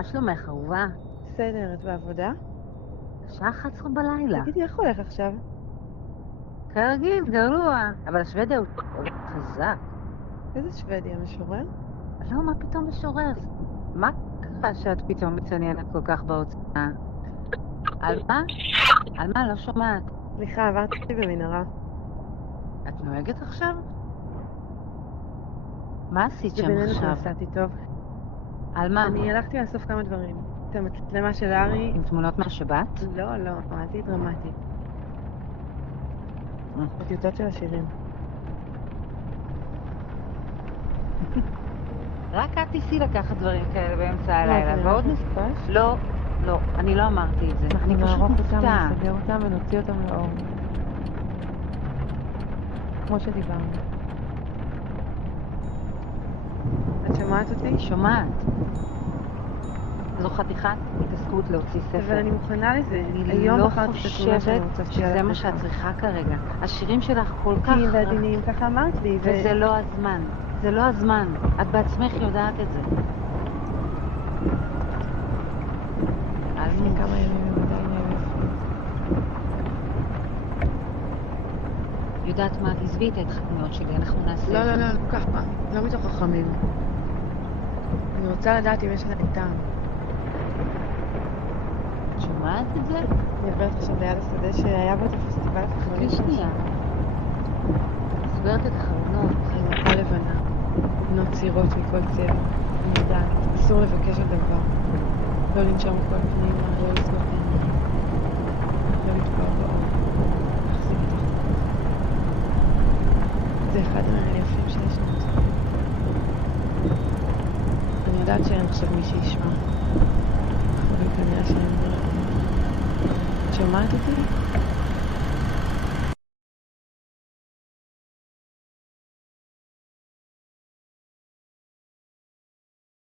מה שלומך, אהובה? בסדר, את בעבודה? השעה 11 בלילה. תגידי, איך הולך עכשיו? כרגיל, גרוע. אבל השוודיה הוא חזק. איזה שוודי, המשורר? לא, מה פתאום משורר? מה קרה שאת פתאום מתעניינת כל כך בהוצאה? על מה? על מה? לא שומעת. סליחה, עברתי במנהרה. את נוהגת עכשיו? מה עשית שם ובינינו עכשיו? נסעתי טוב. על מה? אני הלכתי לאסוף כמה דברים. את המצלמה של ארי... עם תמונות מהשבת? לא, לא, אל תהיי דרמטית. הטיוטות של השירים. רק את תיסי לקחת דברים כאלה באמצע מה, הלילה, זה ועוד נראה נס... מסופש? לא, לא, אני לא אמרתי את זה. אנחנו אני פשוט נערוך אותם, מופתעת. נסדר אותם ונוציא אותם לאור. כמו שדיברנו. את שומעת אותי? אני שומעת. זו חתיכת התעסקות להוציא ספר. אבל אני מוכנה לזה. אני היום לא בחרתי את התמונה שאני רוצה חושבת שתהיה שזה לך מה בסוף. שאת צריכה כרגע. השירים שלך כל כך... מתוקים ועדינים, ככה אמרת לי, וזה לא הזמן. זה לא הזמן. את בעצמך יודעת את זה. לפני כמה ימים הם עדיין יפים. יודעת מה? עזבי את ההתחכמויות שלי, אנחנו נעשה לא, את זה. לא, לא, ככה. לא מתוך חכמים. אני רוצה לדעת אם יש להם טעם. את שומעת את זה? אני עוברת עכשיו ליד השדה שהיה בו את הפסטיבל חכי התחלוני. שנייה. סוגרת את החלונות. אני מפה לבנה. בנות צעירות מכל צבע. אני יודעת, אסור לבקש על דבר. לא לנשום הכל פנימה, לא לסגור עיניים. לא לתקוע באור. להחזיק את החוק. זה אחד מהיפים שיש לנו. אני יודעת שאין עכשיו מי שישמע. אבל כנראה שאין. את שומעת אותי?